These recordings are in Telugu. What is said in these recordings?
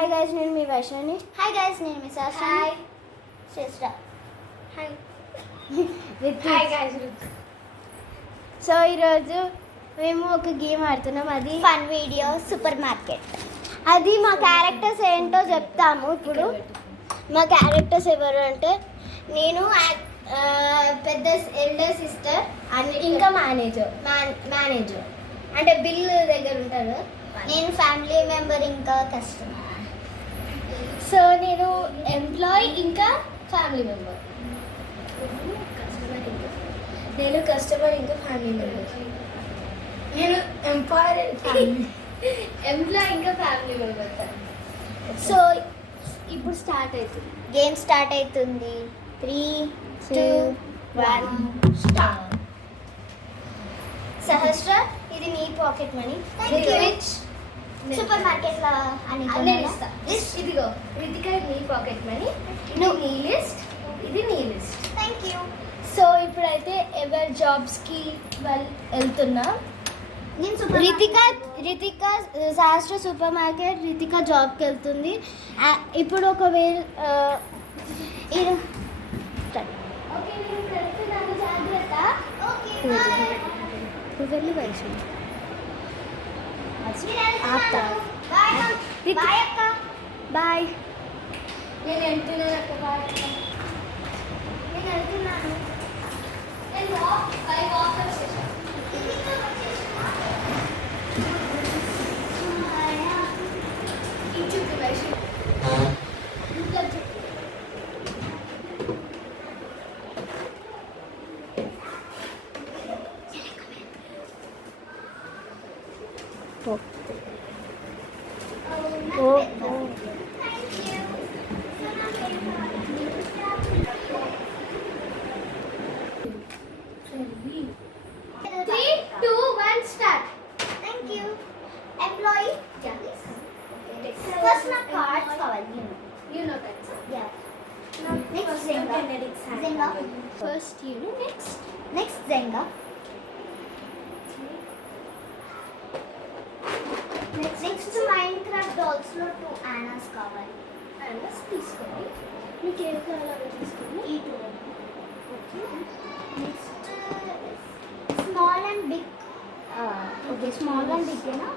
హాయ్ గైస్, నేను మీ వైష్ణవిని. హాయ్ గైస్, నేను మీ Shastra. Hi Shreshtha. Hi hi guys. So ఈరోజు మేము ఒక గేమ్ ఆడుతున్నాం, అది ఫన్ వీడియో సూపర్ మార్కెట్. అది మా క్యారెక్టర్స్ ఏంటో చెప్తాము ఇప్పుడు. మా క్యారెక్టర్స్ ఎవరు అంటే, నేను పెద్ద ఎల్డర్ సిస్టర్ అండ్ ఇంకా మేనేజర్ అంటే బిల్ దగ్గర ఉంటారు. నేను ఫ్యామిలీ మెంబర్ ఇంకా కస్టమర్. సో నేను ఎంప్లాయీ ఇంకా ఫ్యామిలీ మెంబర్. నేను కస్టమర్ ఇంకా ఫ్యామిలీ మెంబర్. నేను ఎంప్లాయీ ఇంకా ఫ్యామిలీ మెంబర్. సో ఇప్పుడు స్టార్ట్ అవుతుంది, గేమ్ స్టార్ట్ అవుతుంది. 3, 2, 1 స్టార్ట్. సహస్ర, ఇది మీ పాకెట్ మనీ. సూపర్ మార్కెట్ లా అని ఇదిగో రితిక, నీ పాకెట్ మనీ. ఇది నీ లిస్ట్, ఇది నీ లిస్ట్. Thank you. సో ఇప్పుడైతే ఎవరి జాబ్స్కి వాళ్ళు వెళ్తున్నా. రితిక సహస్ర సూపర్ మార్కెట్, రితిక జాబ్కి వెళ్తుంది. ఇప్పుడు ఒకవేళ ఓకే, నేను వెళ్తున్నాను, జాగ్రత్త. నువ్వు వెళ్ళి వయసు బాయ్. నేను వెళ్తున్నాను అక్క. బాయ్. నేను వెళ్తున్నాను. First unit, next Zenga. Next Minecraft dolls లో 2 యానాస్ కావాలి. యానాస్ తీసుకోండి, మీకు ఏది కావాలో తీసుకోండి. ఈ 2. Okay, next small and big. Okay, small and big ఏనా?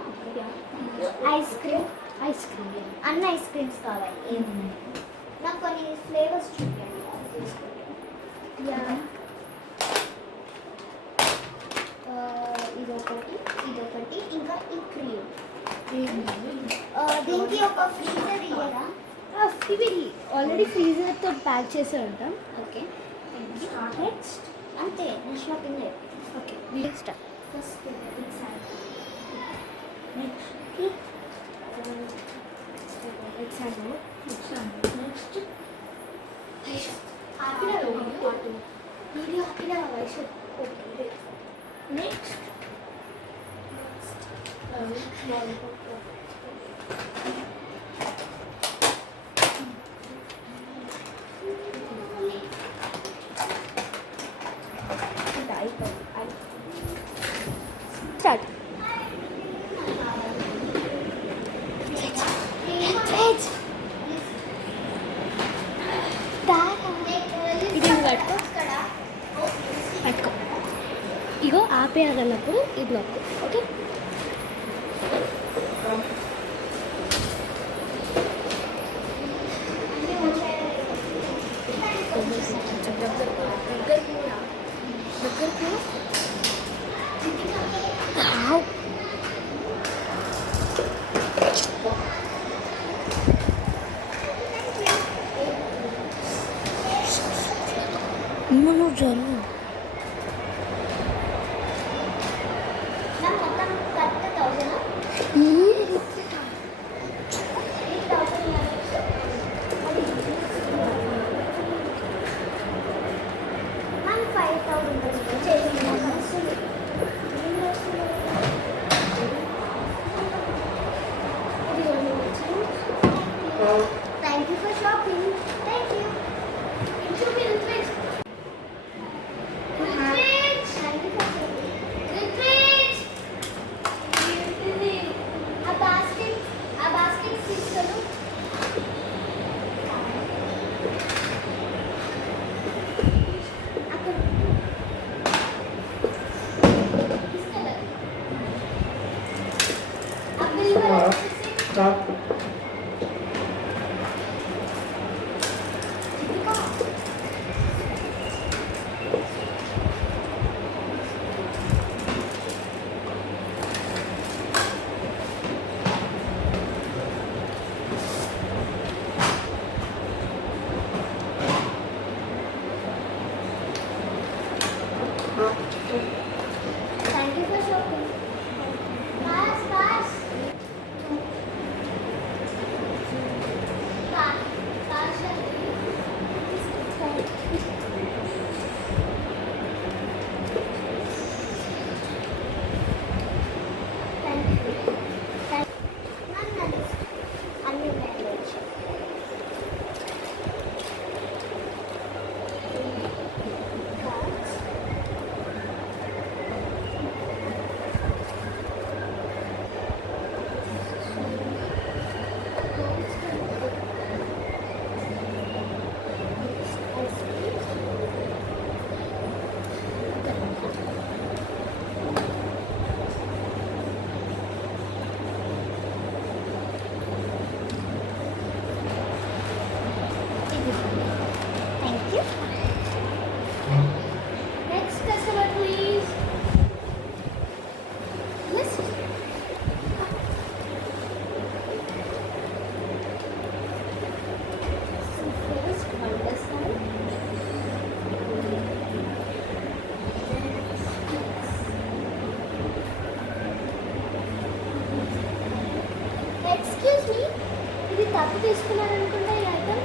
ఐస్ క్రీమ్ అన్ని ఐస్ క్రీమ్స్ కావాలి. నాకు కొన్ని ఫ్లేవర్స్ చూడండి. ఇదొకటి ఇంకా ఈ క్రీమ్. దీనికి ఒక ఫ్రీజర్ ఇయ్యరా? ఇవి ఆల్రెడీ ఫ్రీజర్తో ప్యాక్ చేసి ఉంటాం. ఓకే, నెక్స్ట్ అంతే, నా షాపింగ్ లేదు. Okay, next start. పట్టుకో. ఇగో ఆపేయాలన్నప్పుడు ఇది నొక్కు. ఓకే, దగ్గరకు నువ్వు జరుగు. మొత్తం 30,000. Thank you for shopping. Thank you. తప్పు తీసుకున్నారనుకుంటే ఈ ఐటమ్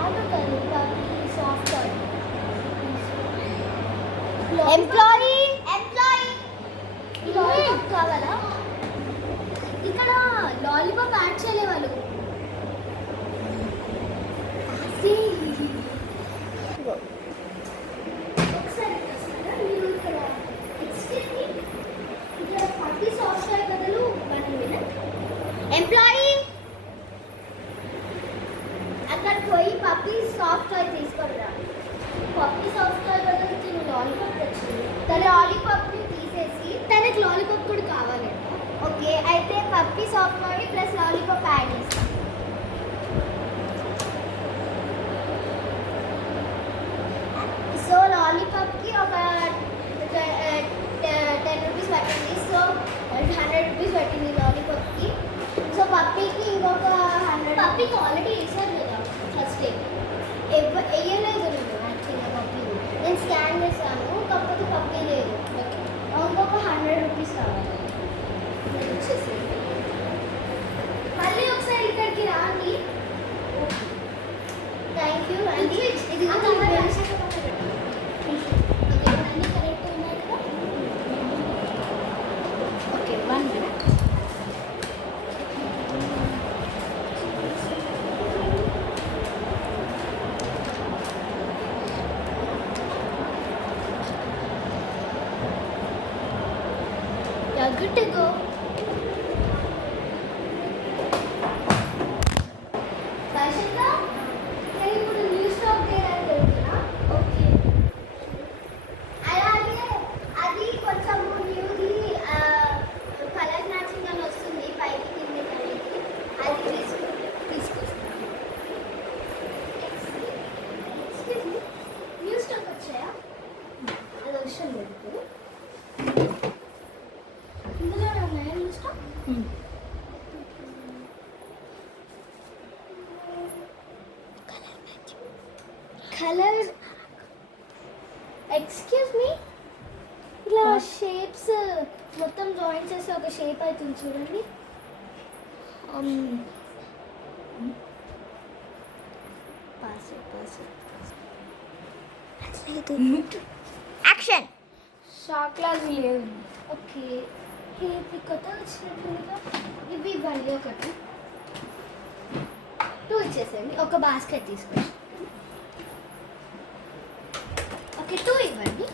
ఆటో కాదు పప్పి సాఫ్ట్ ఎంప్లాయీ లాలీపాప్ కావాలా ఇక్కడ లాలీపాప్ యాడ్ చేయలే వాళ్ళు ఒకసారి వస్తారా? మీరు ఇక్కడ excuse me, ఇక్కడ పప్పి సాఫ్ట్ టాయ్ బదులు 1 minute. ఎంప్లాయీ అక్కడికి పోయి పప్పి సాఫ్ట్ టాయ్ తీసుకొని రా. పప్పీ సాఫ్ట్ టాయ్ బదులు తిను లాలీపాప్ వచ్చింది. తన లాలీపాప్ని తీసేసి తనకి లాలీపాప్ కూడా కావాలి. ఓకే, అయితే puppy soft toy plus lollipop add చేస్తాం. సో లాలీపాప్కి ఒక 10 రూపీస్ పట్టింది. సో 100 రూపీస్ పట్టింది లాలీపాప్కి. సో పప్పీకి ఇంకొక 100. పప్పీకి ఆల్రెడీ వేసారు కదా ఫస్ట్ డే. వేయలేదు నేను యాక్చువల్గా పప్పీ. నేను స్కాన్ చేశాను, కాకపోతే పప్పీ లేదు. ఇంకొక 100 రూపీస్ కావాలి. నేను వచ్చేసి మళ్ళీ ఒకసారి ఇక్కడికి రాని. థ్యాంక్ యూ అండి. ఇది అన్నీ కరెక్ట్ ఉన్నాయి కదా. Okay, 1 minute. You're good to go. దర్శక నేను ఇప్పుడు న్యూ స్టాక్ చేయడానికి వెళ్తున్నా. ఓకే. అలాగే అది కొంచెం న్యూది కలర్ మ్యాచింగ్ అని వస్తుంది పైకి కిందకి అనేది. అది తీసుకొస్తాను. ఎక్స్క్యూజ్ మీ, న్యూ స్టాక్ వచ్చాయా? అది అవసరం లేదు ఇప్పుడు. ఇందులోనే ఉన్నాయా new stock? Colour excuse me, ఇలా షేప్స్ మొత్తం జాయిన్ చేసి ఒక షేప్ అవుతుంది చూడండి. యాక్షన్. షాక్ లాగా లేదు. ఓకే, ఇది కొత్తగా వచ్చినట్లుగా. ఇవి ఇవ్వండి ఒకటి. 2 ఇచ్చేసేయండి. ఒక బాస్కెట్ తీసుకోండి. ఓకే, 2 ఇవ్వండి.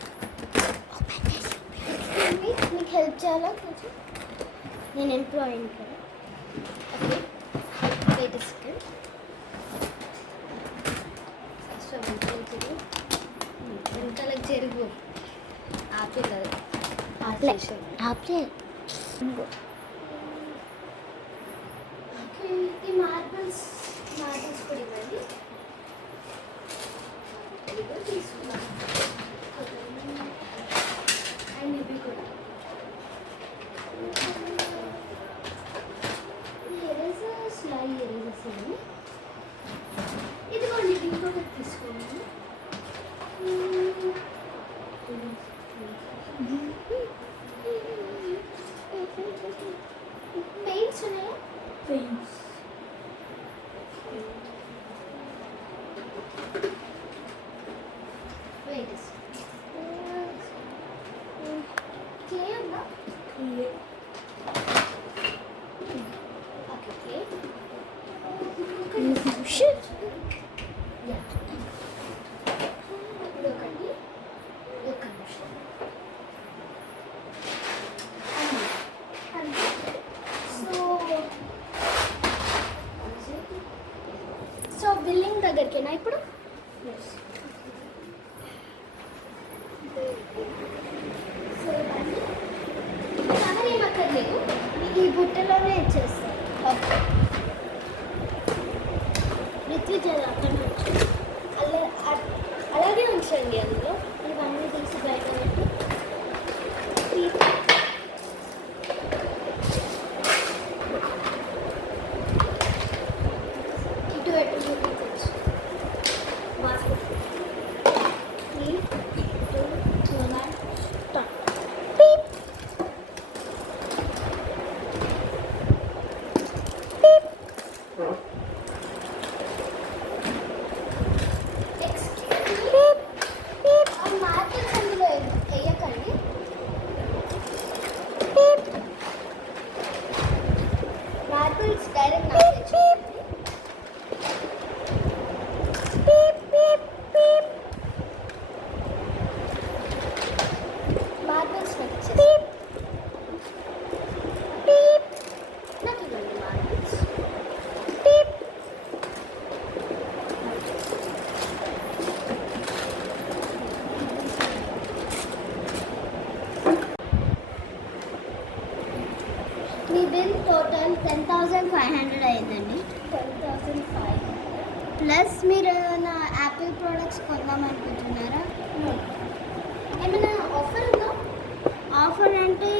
మీకు హెల్ప్ చేయాలా కొంచెం? నేను ఎంప్లాయీని కదా. Okay, wait a second. First వెనకాలకు జరుగు. ఆపిల్ అది ఆపిల్. ఓకే, ఈ మార్బల్స్ కూడా ఇవ్వండి. ఇదిగో తీసుకున్నాను. అండ్ ఇవి కూడా. ఎరేజర్స్ ఇవ్వండి. ఇదిగోండి, ఇది ఇంకొకటి తీసుకోండి. పెయింట్స్ ఉన్నాయా? పెయింట్స్. వెయిట్. క్లే ఉందా? Okay, clay. Shit. ఇదొకటి. ఒక్క నిమిషం. సో బిల్లింగ్ దగ్గరికేనా ఇప్పుడు? సో ఇవన్నీ కవర్ ఏమక్కర్లేదు. ఈ బుట్టలోనే ఇచ్చేస్తాను. ఓకే, ఋత్విజ అక్కడ నుంచి అలాగే ఉంచండి. అందులో ఇవన్నీ తీసి బయట పెట్టి ఇటు పెట్టు చూపించచ్చు. Basket 3, 2, 1 start. యాపిల్స్ డైరెక్ట్ నాకు తెచ్చుకోండి. మార్బుల్స్ నాకు ఇచ్చేసి. నాకు ఇవ్వండి మార్బుల్స్. మీ బిల్ టోటల్ 10,500 అయిందండి. 10,500 ప్లస్ మీరు ఏమైనా యాపిల్ ప్రోడక్ట్స్ కొందాం అనుకుంటున్నారా? ఏమైనా ఆఫర్ ఉందా? ఆఫర్ అంటే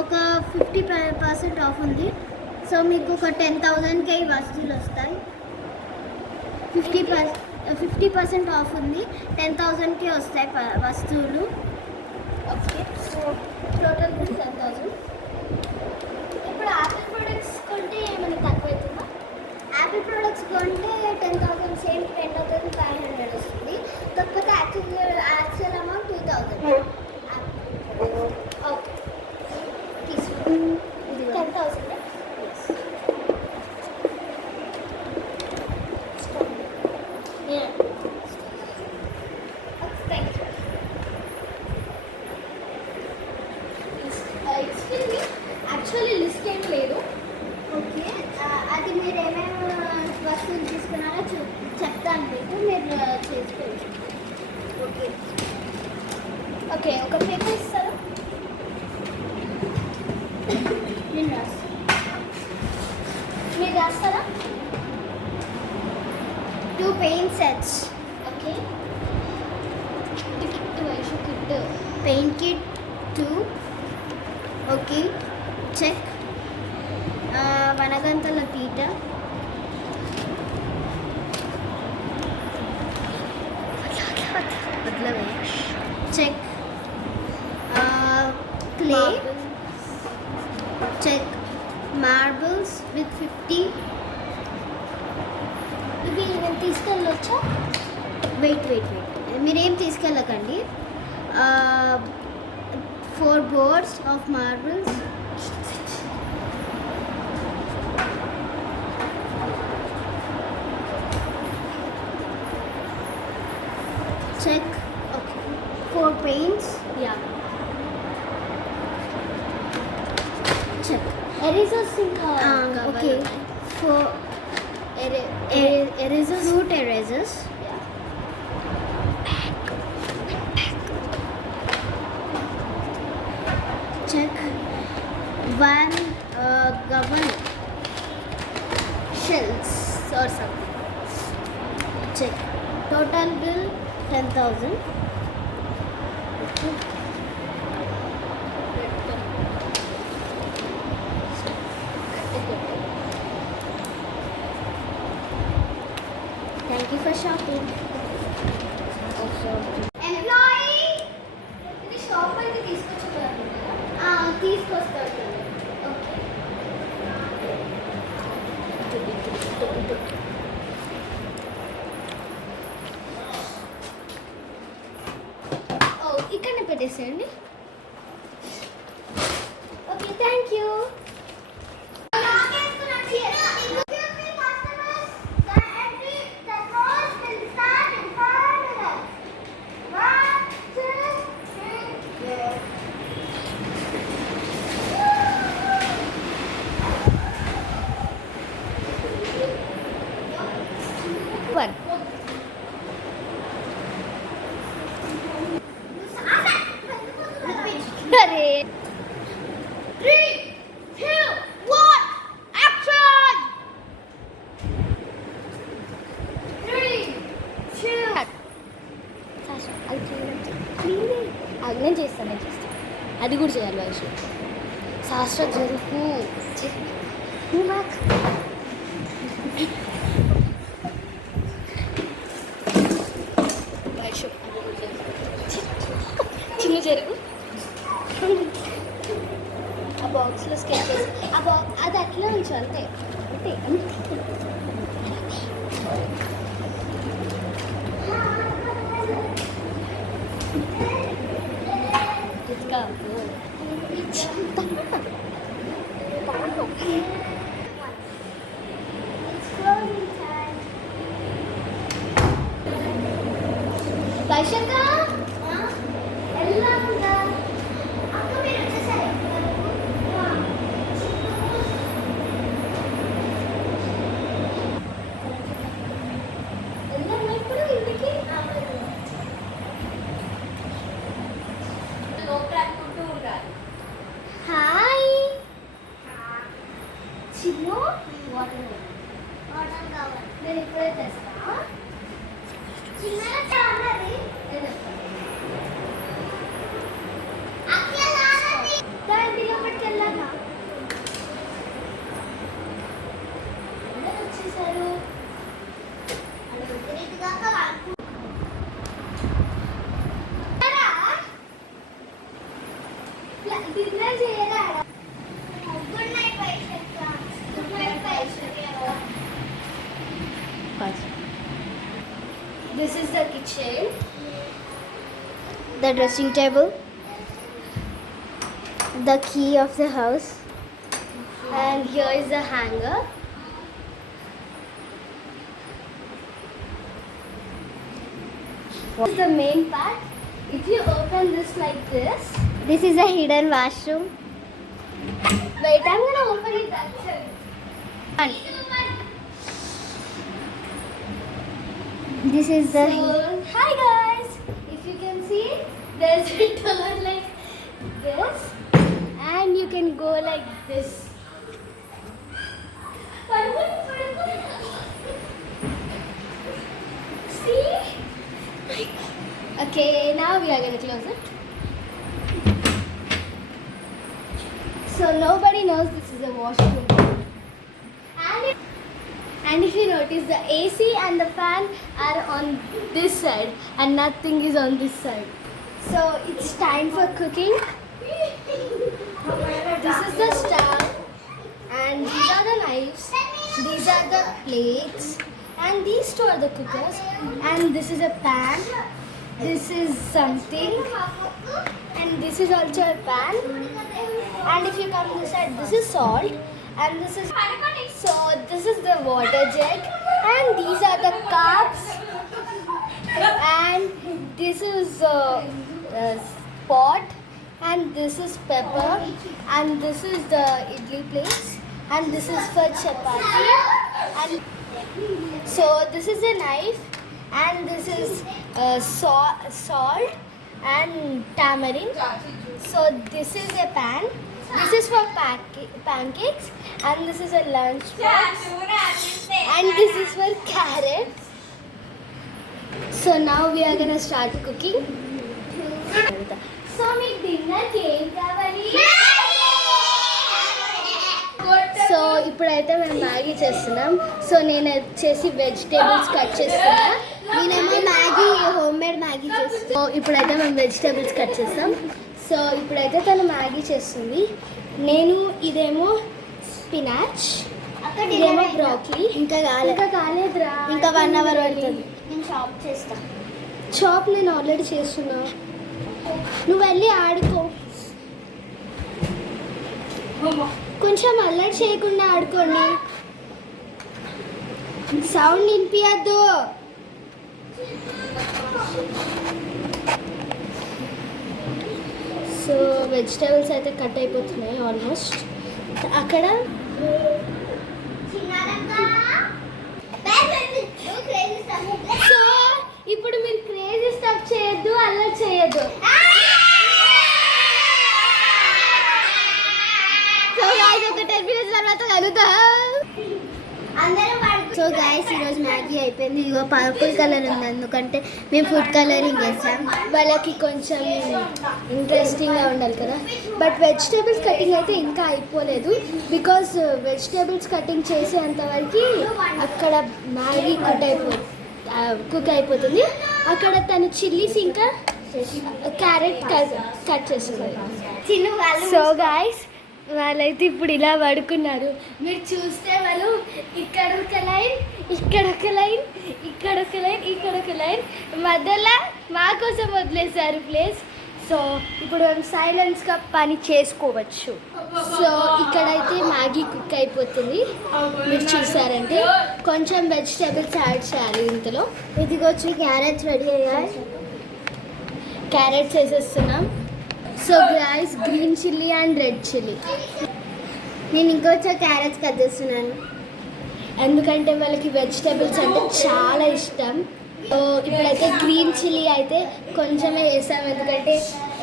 ఒక 50% ఆఫ్ ఉంది. సో మీకు ఒక 10,000కి వస్తువులు వస్తాయి. 50% ఆఫ్ ఉంది. 10,000కి వస్తాయి వస్తువులు. Okay, so total bill 10,000. ఇప్పుడు యాపిల్ ప్రోడక్ట్స్ కొంటే ఏమైనా తక్కువ అవుతుందా? యాపిల్ ప్రోడక్ట్స్ కొంటే 10,000 సేమ్ 10,500 వస్తుంది. కాకపోతే యాక్చువల్ అమౌంట్ 2,000. ఓకే, తీసుకోండి. 10,000. యాక్చువల్లీ లిస్ట్ ఏం లేదు. ఓకే, అది మీరు ఏమేమి వస్తువులు తీసుకున్నారో చెప్తాను మీకు, మీరు చేసుకోవచ్చు. ఓకే ఓకే, ఒక పేపర్ ఇస్తారా? నేను రాస్తాను, మీరు రాస్తారా? 2 paint sets. Okay, kit paint kit 2. Okay, check. వనగంతల పీట, check. Clay, check. Marbles with 50. ఇవి నేను తీసుకెళ్ళొచ్చా? వెయిట్ మీరేం తీసుకెళ్ళకండి. 4 boards of marbles. Check. Okay. 4 paints. Yeah. Check. Erasers okay. 4 erasers. Fruit erasers. Yeah. Check. 1 governor shells or something. Check. Total bill 10,000. Okay. Thank you for shopping. Employee, ఇది షాప్ అయితే తీసుకొచ్చుకోవాలి. తీసుకొస్తాడు. ఓకే, ఇక్కడనే పెట్టేసేయండి. Okay, thank you. అరే 3, 2, 1 యాక్షన్. 3, 2 నేను చేస్తాను. అది కూడా చేయాలి వైషు. శాస్త్ర జరుపు వైషు చిన్న జరుగు. ఆ బాక్స్లో స్కెచ్ చేసి అది అట్లా ఉంచు. అంతే అంతే అంతే. వైశాఖ ఎలా ఉందా? అక్క మీరు వచ్చేసారు వెళ్దామా ఇప్పుడు ఇంటికి? హాయ్ చిన్ను వాటర్ కావాలి నేను ఇప్పుడే తెస్తా. చిన్నగా చాలది దాంట్లో లోపలికి వెళ్ళామా? అందరూ వచ్చేసారు. డిన్నర్ చేయరా? This is the kitchen, the dressing table, the key of the house, and here is the hanger. This is the main part. If you open this like this is a hidden washroom. Wait, I'm gonna open it actually. This is the. Hi guys! If you can see, there's a door like this, and you can go like this. See? Okay, now we are gonna close it. So nobody knows this is a washroom. And if you notice, the AC and the fan are on this side and nothing is on this side. So it's time for cooking. This is the stove and these are the knives. These are the plates and these two are the cookers. And this is a pan. This is something. And this is also a pan. And if you come this side, this is salt. And this is the water jug, and these are the cups, and this is pot, and this is pepper, and this is the idli plates, and this is for chapati, and so this is a knife, and this is salt and tamarind. So this is a pan. This is for pancakes, and this is a lunch box, and this is for carrots. So now we are gonna start cooking. So make dinner cake kavali. So ఇప్పుడైతే మేము మ్యాగీ చేస్తున్నాం. సో నేను వచ్చేసి వెజిటేబుల్స్ కట్ చేస్తున్నా. నేనేమో మ్యాగీ హోమ్ మేడ్ మ్యాగీ చేస్తాను. సో ఇప్పుడైతే మేము వెజిటేబుల్స్ కట్ చేస్తాం. సో ఇప్పుడైతే తను మ్యాగీ చేస్తుంది. నేను ఇదేమో స్పినాచ్, ఇదేమో బ్రోకలీ. ఇంకా కాలేదురా, ఇంకా 1 hour పడుతుంది. నేను షాప్ చేస్తా. చాప్ నేను ఆల్రెడీ చేస్తున్నా. నువ్వు వెళ్ళి ఆడుకో. కొంచెం అల్లరి చేయకుండా ఆడుకోండి. సౌండ్ వినిపించద్దు. సో వెజిటేబుల్స్ అయితే కట్ అయిపోతున్నాయి ఆల్మోస్ట్. అక్కడ సో ఇప్పుడు మీరు క్రేజీ స్టఫ్ చేయొద్దు, అల్లరి చేయొద్దు. సో గాయ్స్ ఒక 10 minutes తర్వాత కలుద్దాం. సో గాయ్స్ ఈరోజు మ్యాగీ అయిపోయింది. ఇగో పర్పుల్ కలర్ ఉంది, ఎందుకంటే మేము ఫుడ్ కలరింగ్ వేసాం. వాళ్ళకి కొంచెం ఇంట్రెస్టింగ్గా ఉండాలి కదా. బట్ వెజిటేబుల్స్ కటింగ్ అయితే ఇంకా అయిపోలేదు, బికాస్ వెజిటేబుల్స్ కటింగ్ చేసేంతవరకు అక్కడ మ్యాగీ కుక్ అయిపోతుంది. అక్కడ తను చిల్లీస్ ఇంకా క్యారెట్ కట్ చేస్తుంది. సో గాయ్స్ వాళ్ళైతే ఇప్పుడు ఇలా పడుకున్నారు. మీరు చూస్తే వాళ్ళు ఇక్కడ ఒక లైన్, ఇక్కడ ఒక లైన్, ఇక్కడ ఒక లైన్, ఇక్కడ ఒక లైన్, మధ్యలో మా కోసం వదిలేశారు ప్లేస్. సో ఇప్పుడు మేము సైలెన్స్గా పని చేసుకోవచ్చు. సో ఇక్కడైతే మ్యాగీ కుక్ అయిపోతుంది. మీరు చూసారంటే కొంచెం వెజిటేబుల్స్ యాడ్ చేయాలి ఇంతలో. ఇదిగొచ్చి క్యారెట్స్ రెడీ అయ్యాయి. క్యారెట్స్ వేసేస్తున్నాం. So guys, green chilli and red chilli. నేను ఇంకొంచెం క్యారెట్స్ కట్ చేస్తున్నాను. ఎందుకంటే వాళ్ళకి వెజిటేబుల్స్ అంటే చాలా ఇష్టం. సో ఇప్పుడైతే గ్రీన్ చిల్లీ అయితే కొంచెమే వేసాం, ఎందుకంటే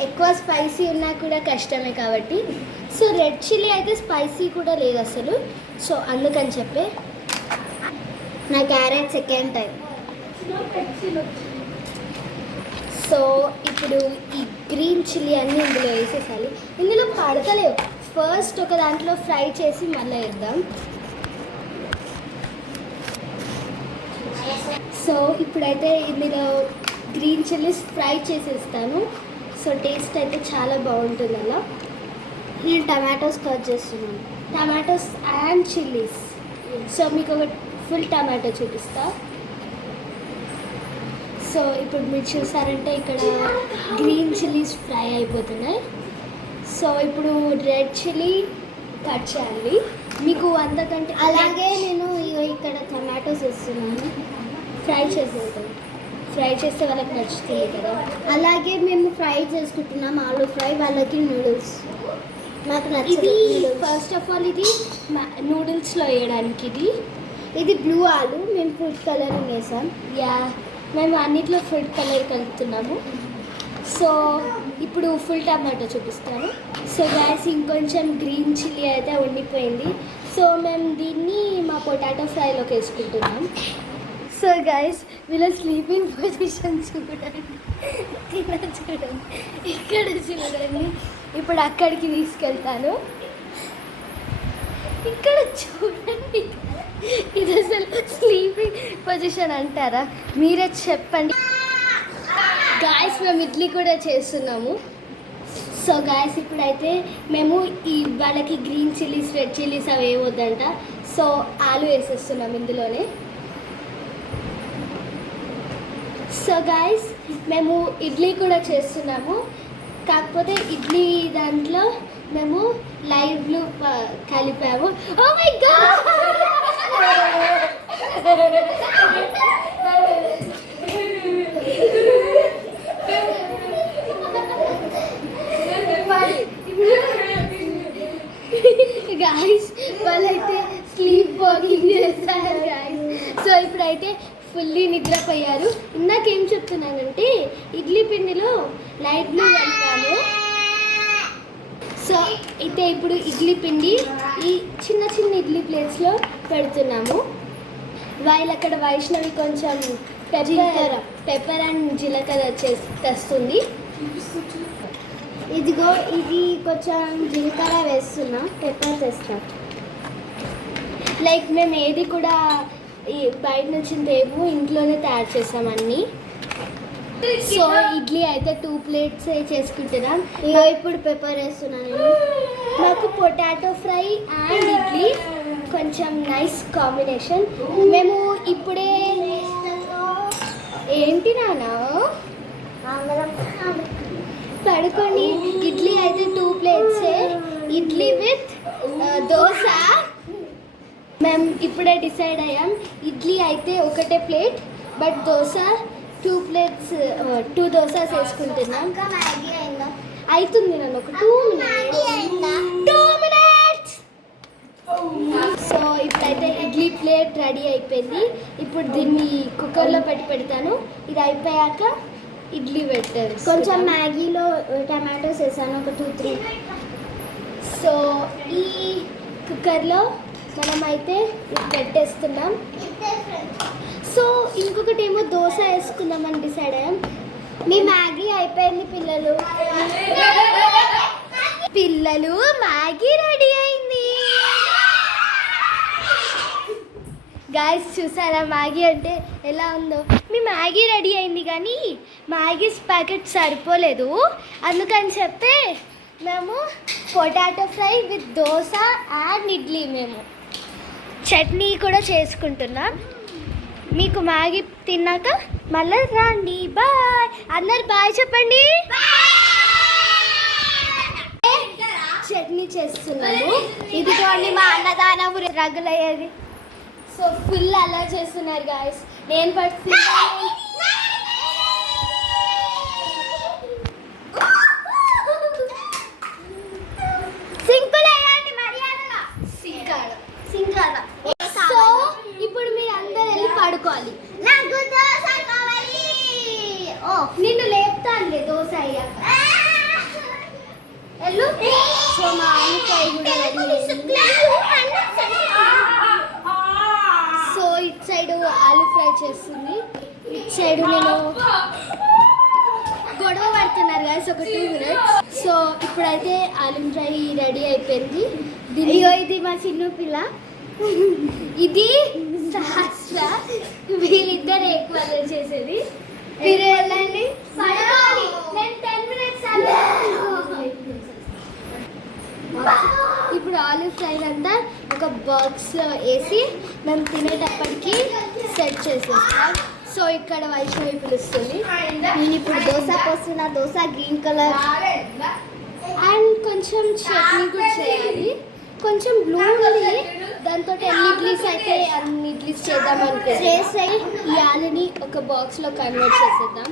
ఎక్కువ స్పైసీ ఉన్నా కూడా కష్టమే కాబట్టి. సో రెడ్ చిల్లీ అయితే స్పైసీ కూడా లేదు అసలు, సో అందుకని చెప్పే నా క్యారెట్ సెకండ్ టైం. సో ఇప్పుడు ఈ గ్రీన్ చిల్లీ అన్నీ ఇందులో వేసేసాలి. ఇందులో పడతలేవు, ఫస్ట్ ఒక దాంట్లో ఫ్రై చేసి మళ్ళీ వేద్దాం. సో ఇప్పుడైతే ఇందులో గ్రీన్ చిల్లీస్ ఫ్రై చేసేస్తాను. సో టేస్ట్ అయితే చాలా బాగుంటుంది అలా. నేను టమాటోస్ కట్ చేస్తున్నాను. Tomatoes and chillies. సో మీకు ఒక ఫుల్ టమాటో చూపిస్తా. సో ఇప్పుడు మీరు చూసారంటే ఇక్కడ గ్రీన్ చిల్లీస్ ఫ్రై అయిపోతున్నాయి. సో ఇప్పుడు రెడ్ చిల్లీ కట్ చేయాలి. మీకు అంతకంటే అలాగే నేను ఇక్కడ టమాటోస్ వేస్తున్నాను. ఫ్రై చేసేద్దాం. ఫ్రై చేస్తే వాళ్ళకి నచ్చుతుంది కదా. అలాగే మేము ఫ్రై చేసుకుంటున్నాం ఆలూ ఫ్రై, వాళ్ళకి నూడిల్స్. నాకు నచ్చింది. ఇది ఫస్ట్ ఆఫ్ ఆల్ ఇది నూడిల్స్లో వేయడానికి. ఇది బ్లూ ఆలు, మేము ఫుడ్ కలరింగ్ వేసాం. యా, మేము అన్నిట్లో ఫుడ్ కలర్ కలుపుతున్నాము. సో ఇప్పుడు ఫుల్ టమాటో చూపిస్తాను. సో గ్యాస్ ఇంకొంచెం గ్రీన్ చిల్లీ అయితే ఉండిపోయింది. సో మేము దీన్ని మా పొటాటో ఫ్రైలోకి వేసుకుంటున్నాం. సో గైస్, వీళ్ళ స్లీపింగ్ పొజిషన్ చూడండి, చూడండి, ఇక్కడ చూడండి. ఇప్పుడు అక్కడికి తీసుకెళ్తాను. ఇక్కడ చూడండి, ఇది అసలు స్లీపింగ్ పొజిషన్ అంటారా? మీరే చెప్పండి. గాయస్, మేము ఇడ్లీ కూడా చేస్తున్నాము. సో గాయస్, ఇప్పుడైతే మేము వాళ్ళకి గ్రీన్ చిల్లీస్, రెడ్ చిల్లీస్ అవి వేయవద్దంట. సో ఆలు వేసేస్తున్నాం ఇందులోనే. సో గాయస్, మేము ఇడ్లీ కూడా చేస్తున్నాము. కాకపోతే ఇడ్లీ దాంట్లో మేము లైవ్ బ్లూ కలిపాము. Oh my god! గాయస్, వాళ్ళైతే స్లీప్ వాకింగ్ చేస్తారు గాయస్. సో ఇప్పుడైతే ఫుల్లీ నిద్రపోయారు. ఇందాకేం చెప్తున్నానంటే ఇడ్లీ పిండిలో లైట్ బ్లూ కలిపాము. సో అయితే ఇప్పుడు ఇడ్లీ పిండి ఈ చిన్న చిన్న ఇడ్లీ ప్లేట్స్లో పెడుతున్నాము. అక్కడ వైష్ణవి కొంచెం పెప్పర్ అండ్ జీలకర్ర తెస్తుంది. ఇదిగో ఇది కొంచెం జీలకర్ర వేస్తున్నా, పెప్పర్ తెస్తా. లైక్ మేము ఏది కూడా బయట నుంచి తేము, ఇంట్లోనే తయారు చేసామన్నీ. సో ఇడ్లీ అయితే 2 ప్లేట్స్ చేసుకుంటున్నాం. ఇగో ఇప్పుడు పెప్పర్ వేస్తున్నాను నేను. మాకు పొటాటో ఫ్రై అండ్ ఇడ్లీ కొంచెం నైస్ కాంబినేషన్. మేము ఇప్పుడే ఏంటి నానా పడుకొని ఇడ్లీ అయితే 2 ప్లేట్సే. ఇడ్లీ విత్ దోశ. మేము ఇప్పుడే డిసైడ్ అయ్యాం, ఇడ్లీ అయితే ఒకటే plate, but dosa 2 plates, 2 dosas వేసుకుంటున్నాం. మ్యాగీ అయిందా? అవుతుంది నన్ను ఒక 2 మినిట్స్. సో ఇప్పుడైతే ఇడ్లీ ప్లేట్ రెడీ అయిపోయింది. ఇప్పుడు దీన్ని కుక్కర్లో పెడతాను. ఇది అయిపోయాక ఇడ్లీ పెట్టారు. కొంచెం మ్యాగీలో టమాటోస్ వేసాను, ఒక 2-3. సో ఈ కుక్కర్లో మనమైతే ఇది పెట్టేస్తున్నాం. సో ఇంకొకటి ఏమో దోశ వేసుకుందామని డిసైడ్ అయ్యాం. మీ మ్యాగీ అయిపోయింది పిల్లలు. మ్యాగీ రెడీ అయింది. గాయస్, చూసారా మ్యాగీ అంటే ఎలా ఉందో? మీ మ్యాగీ రెడీ అయింది, కానీ మ్యాగీస్ ప్యాకెట్ సరిపోలేదు. అందుకని చెప్పి మేము potato fry with dosa and idli, మేము చట్నీ కూడా చేసుకుంటున్నాం. మీకు మ్యాగీ తిన్నాక మళ్ళీ రండి. బాయ్ అందరు, బాయ్ చెప్పండి. చట్నీ చేస్తున్నాము. ఇదిగోండి మా అన్నదానం రగులయ్యేది. సో ఫుల్ అలా చేస్తున్నారు గాయస్. నేను పడుతున్నాను. సింకులు వేయండి మర్యాదగా. సింకాడ. సో ఇప్పుడు మీరు అందరు వెళ్ళి పడుకోవాలి. నాకు దోశ కావాలి. ఓ నిన్ను లేపుతానులే దోశ అయ్యాక. వెళ్ళు. సో మా అమ్మకాయ కూడా రెడీ అయింది. సో ఇటు సైడ్ ఆలూ ఫ్రై చేస్తుంది, ఇటు సైడ్ నేను గొడవ పడుతున్నారు గాయస్ ఒక 2 minutes. సో ఇప్పుడైతే ఆలూ ఫ్రై రెడీ అయిపోయింది. అయ్యో ఇది మా చిన్న పిల్ల. ఇది సహస్ర, వీళ్ళిద్దరు ఎక్కువ చేసేది. మీరు వెళ్ళండి. పడుకోవాలి. నేను 10 minutes ఇప్పుడు ఆలూ ఫ్రై అంతా ఒక బాక్స్లో వేసి మేము తినేటప్పటికి సెట్ చేసేస్తాం. సో ఇక్కడ వైష్ణవి పిలుస్తుంది. నేను ఇప్పుడు దోశ పోస్తున్నా. దోశ గ్రీన్ కలర్ అండ్ కొంచెం చట్నీ కూడా చేయాలి. కొంచెం బ్లూ ఉంది, దాంతో ఎన్ని ఇడ్లీస్ అయితే అన్ని ఇడ్లీస్ చేద్దాం చేసేయి. ఈ ఆలుని ఒక బాక్స్లో కన్వర్ట్ చేసేద్దాం.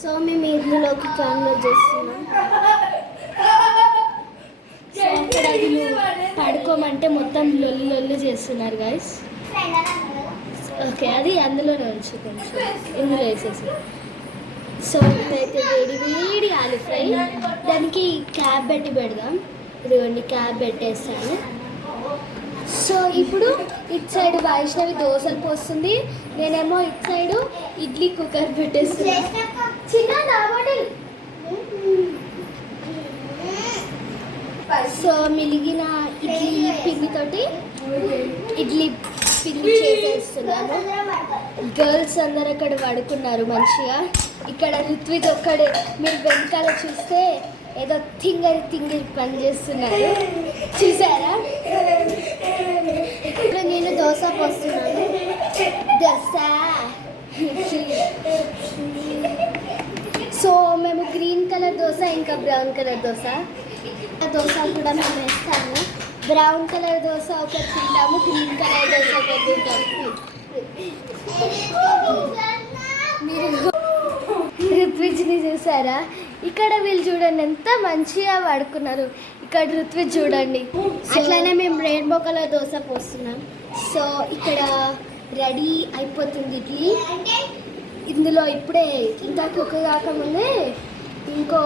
సో మేము ఇందులోకి కన్వర్ట్ చేస్తున్నాం. సో అక్కడ వీళ్ళు పడుకోమంటే మొత్తం లొల్లి లొల్లి చేస్తున్నారు గైస్. ఓకే అది అందులోనే ఉంచు, కొంచెం ఇందులో వేసేసి. సో ఇప్పుడైతే వేడి వేడి ఆలు ఫ్రై, దానికి క్యాప్ పెట్టి పెడదాం. ఇదిగోండి క్యాప్ పెట్టేస్తాను. సో ఇప్పుడు ఇటు సైడ్ వైష్ణవి దోశలు పోస్తుంది, నేనేమో ఇటు సైడు ఇడ్లీ కుక్కర్ పెట్టేస్తున్నాను. చిన్న నా బాటిల్. సో మిలిగిన ఇడ్లీ పిండితోటి ఇడ్లీ పిండి చేసేస్తున్నాను. గర్ల్స్ అందరు అక్కడ పడుకున్నారు మంచిగా. ఇక్కడ ఋత్విక్ ఒక్కడే, మీరు వెనకాల చూస్తే ఏదో తింగరి పని చేస్తున్నారు, చూసారా? ఇప్పుడు నేను దోశ పోస్తున్నాను. దోశ. సో మేము గ్రీన్ కలర్ దోశ ఇంకా బ్రౌన్ కలర్ దోశ కూడా మేము వేస్తాము. బ్రౌన్ కలర్ దోశ ఒకటి తింటాము, గ్రీన్ కలర్ దోశ ఒకటి తింటాము. మీరు ఋత్విజ్ని చూసారా? ఇక్కడ వీళ్ళు చూడండి ఎంత మంచిగా పడుకున్నారు. ఇక్కడ ఋత్విజ్ చూడండి. అట్లానే మేము రెయిన్బో కలర్ దోశ పోస్తున్నాం. సో ఇక్కడ రెడీ అయిపోతుంది ఇడ్లీ. ఇందులో ఇప్పుడే ఇంకా కుక్ కాకముందే ఇంకో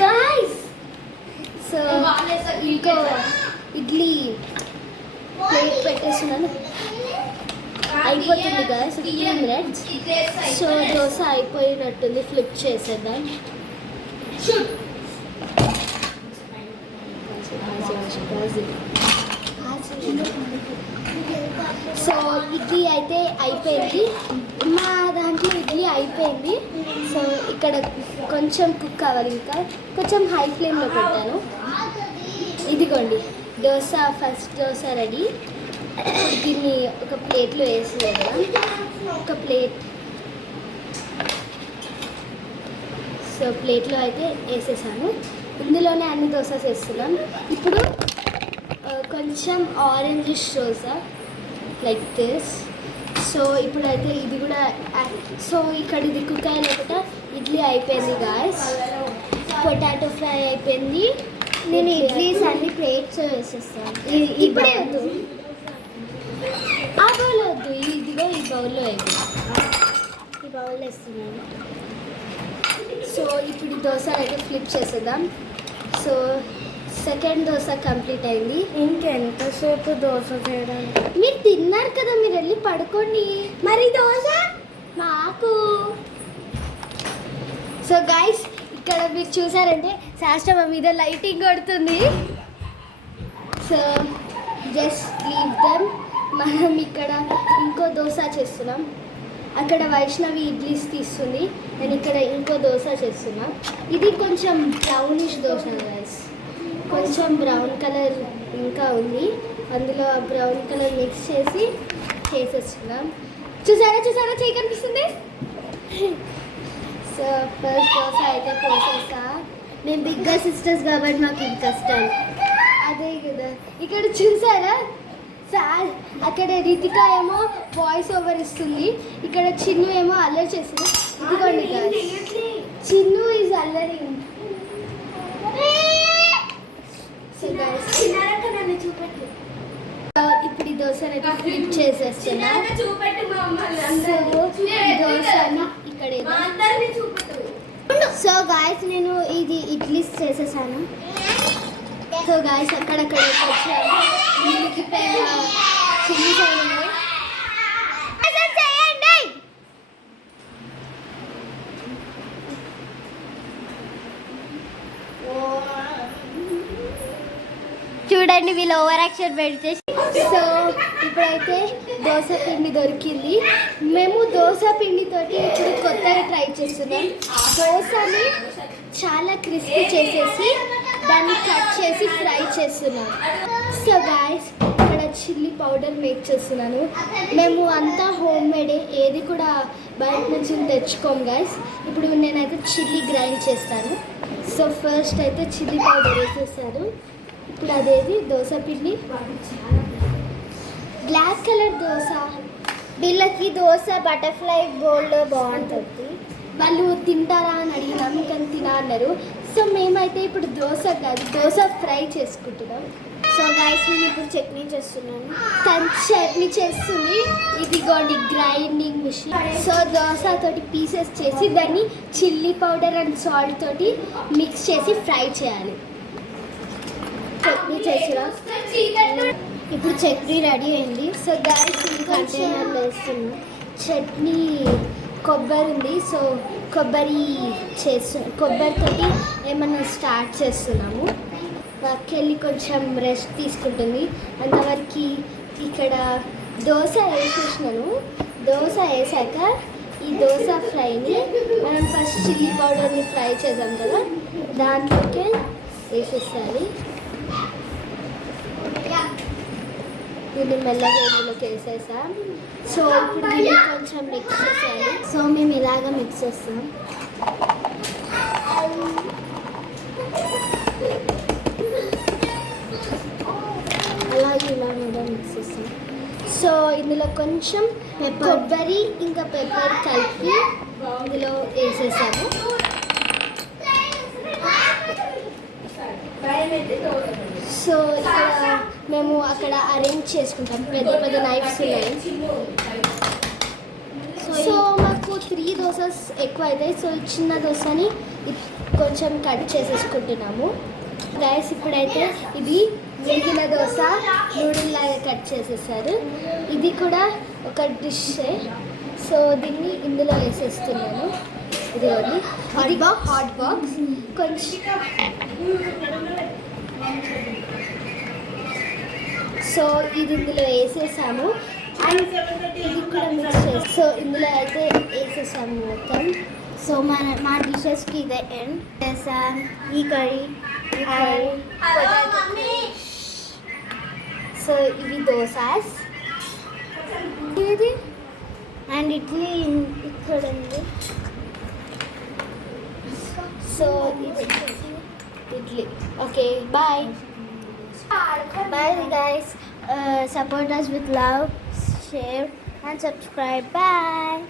గైస్, సో ఇంకో ఇడ్లీ ప్లేట్ పెట్టేస్తున్నాను. అయిపోతుంది గైస్ 15 minutes. సో దోశ అయిపోయినట్టుంది, ఫ్లిప్ చేసేద్దాం. సో ఇడ్లీ అయితే అయిపోయింది, మా దాంట్లో ఇడ్లీ అయిపోయింది. సో ఇక్కడ కొంచెం కుక్ కావాలి, ఇంకా కొంచెం హై ఫ్లేమ్లో పెట్టాను. ఇదిగోండి దోశ, ఫస్ట్ దోశ రెడీ. దీన్ని ఒక ప్లేట్లో వేసి వేద్దాం. ఒక ప్లేట్, సో ప్లేట్లో అయితే వేసేసాను. ఇందులోనే అన్ని దోశస్ వేస్తున్నాం. ఇప్పుడు కొంచెం orangish dosa like this. So ఇప్పుడైతే ఇది కూడా, సో ఇక్కడ ఇది కుక్ అయిన ఇడ్లీ అయిపోయింది గాయస్. పొటాటో ఫ్రై అయిపోయింది. నేను ఇడ్లీస్ అన్ని ప్లేట్స్ వేసేస్తాను. ఇప్పుడే వద్దు, ఆ బౌల్ వద్దు, ఇదిగో ఈ బౌల్లో వేద్దు. ఈ బౌల్ వేస్తున్నాను. సో ఇప్పుడు ఈ దోశ అయితే ఫ్లిప్ చేసేద్దాం. సో సెకండ్ దోశ కంప్లీట్ అయింది. ఇంకెంతసేపు దోశ చేయడానికి? మీరు తిన్నారు కదా, మీరు వెళ్ళి పడుకోండి. మరి దోశ మాకు. సో గైస్ ఇక్కడ మీరు చూసారంటే శాస్త్రం మీద లైటింగ్ కొడుతుంది. So just leave them. మనం ఇక్కడ ఇంకో దోశ చేస్తున్నాం. అక్కడ వైష్ణవి ఇడ్లీస్ తీస్తుంది, నేను ఇక్కడ ఇంకో దోశ చేస్తున్నా. ఇది కొంచెం బ్రౌనిష్ దోశ గైస్, కొంచెం బ్రౌన్ కలర్ ఇంకా ఉంది, అందులో బ్రౌన్ కలర్ మిక్స్ చేసి చేసేస్తున్నాం. చూసారా చూసారా చేయి కనిపిస్తుంది. సో ఫస్ట్ దోశ అయితే పోసేసా. మేము బిగ్గా సిస్టర్స్ కాబట్టి మాకు ఇది కష్టం. అదే కదా, ఇక్కడ చూసారా సార్, అక్కడ రితిక ఏమో వాయిస్ ఓవర్ ఇస్తుంది, ఇక్కడ చిన్ను ఏమో అల్లరి చేస్తుంది. ఇదిగోండి guys. చిన్ను ఈజ్ అల్లరింగ్. సో గైస్ చిన్నారక్క నన్ను చూపెట్టు. ఇప్పుడు ఈ దోశని అయితే ఫ్లిప్ చేసేస్తున్నా. చిన్నారక్క చూపెట్టు మా అమ్మని సో అందరినీ. ఈ దోశని ఇక్కడ మా అందరినీ చూపెట్టు. సో గాయస్ నేను ఇది ఇడ్లీ చేసేసాను. సో గాయస్ అక్కడక్కడ కొంచెం మిగిలిపోయిన చిల్లీస్ ఉన్నాయి. చూడండి వీళ్ళు ఓవర్ యాక్షన్ పెడితే. సో ఇప్పుడైతే దోశ పిండి దొరికింది. మేము దోశ పిండితోటి ఇప్పుడు కొత్తగా ట్రై చేస్తున్నాం. దోశని చాలా క్రిస్పీ చేసేసి దాన్ని కట్ చేసి ఫ్రై చేస్తున్నాం. సో గాయస్ ఇక్కడ చిల్లీ పౌడర్ మేక్ చేస్తున్నాను. మేము అంతా హోమ్ మేడే, ఏది కూడా బయట నుంచి తెచ్చుకోం గాయస్. ఇప్పుడు నేనైతే చిల్లీ గ్రైండ్ చేస్తాను. సో ఫస్ట్ అయితే చిల్లీ పౌడర్ వేసేసాను. ఇప్పుడు అదేది దోశ పిండి, బ్లాక్ కలర్ దోశ. వీళ్ళకి దోశ బటర్ఫ్లై బౌల్లో బాగుంటుంది. వాళ్ళు తింటారా అని అడిగినాము కానీ తినా అన్నారు. సో మేమైతే ఇప్పుడు దోశ కాదు దోశ ఫ్రై చేసుకుంటున్నాం. సో గైస్ నేను ఇప్పుడు చట్నీ చేస్తున్నాను. తను చట్నీ చేస్తుంది. ఇదిగోండి గ్రైండింగ్ మిషన్. సో దోశ తోటి పీసెస్ చేసి దాన్ని చిల్లీ పౌడర్ అండ్ సాల్ట్ తోటి మిక్స్ చేసి ఫ్రై చేయాలి. చట్నీ చేసిరా. ఇప్పుడు చట్నీ రెడీ అయింది. సో గైస్ ఇది కంటైనర్లో వేస్తున్నాం. చట్నీ కొబ్బరి ఉంది. సో కొబ్బరితోటి ఏమన్నా స్టార్ట్ చేస్తున్నాము. వెళ్ళి కొంచెం రెస్ట్ తీసుకుంటుంది. అంతవరకు ఇక్కడ దోశ వేసేసినాను. దోశ వేసాక ఈ దోశ ఫ్రైని మనం ఫస్ట్ చిల్లీ పౌడర్ని ఫ్రై చేసాం కదా దాంట్లోకే వేసేసాలి. దీన్ని మెల్లగా ఇందులోకి వేసేసాం. సో ఇప్పుడు దీన్ని కొంచెం మిక్స్ చేసేయాలి. సో మేము ఇలాగ మిక్స్ చేస్తాం. అలాగే ఇలా కూడా మిక్స్ చేస్తాం. సో ఇందులో కొంచెం కొబ్బరి ఇంకా పెప్పర్ కలిపి ఇందులో వేసేసాము. సో ఇక్కడ మేము అక్కడ అరేంజ్ చేసుకుంటాం. పెద్ద పెద్ద నైఫ్స్ ఉన్నాయి. సో మాకు 3 దోసెస్ ఎక్కువ అవుతాయి. సో ఈ చిన్న దోశని కొంచెం కట్ చేసేసుకుంటున్నాము. గైస్ ఇప్పుడైతే ఇది మిగిలిన దోశ నూడిల్ లాగా కట్ చేసేసారు. ఇది కూడా ఒక డిష్. సో దీన్ని ఇందులో వేసేస్తున్నాను. ఇది హాట్ బాక్స్ కొంచెం. సో ఇది ఇందులో వేసేసాము. అండ్ ఇది కూడా మిక్స్ చేసి సో ఇందులో అయితే వేసేసాము మొత్తం. సో మా డిషెస్కి ఇదే ఎండ్ చేసాం. ఈ కర్రీ సో ఇవి దోసాస్ ఇది అండ్ ఇడ్లీ ఇక్కడ ఉంది. సో ఇది idli. Okay bye. Bye guys. Support us with love, share and subscribe. Bye.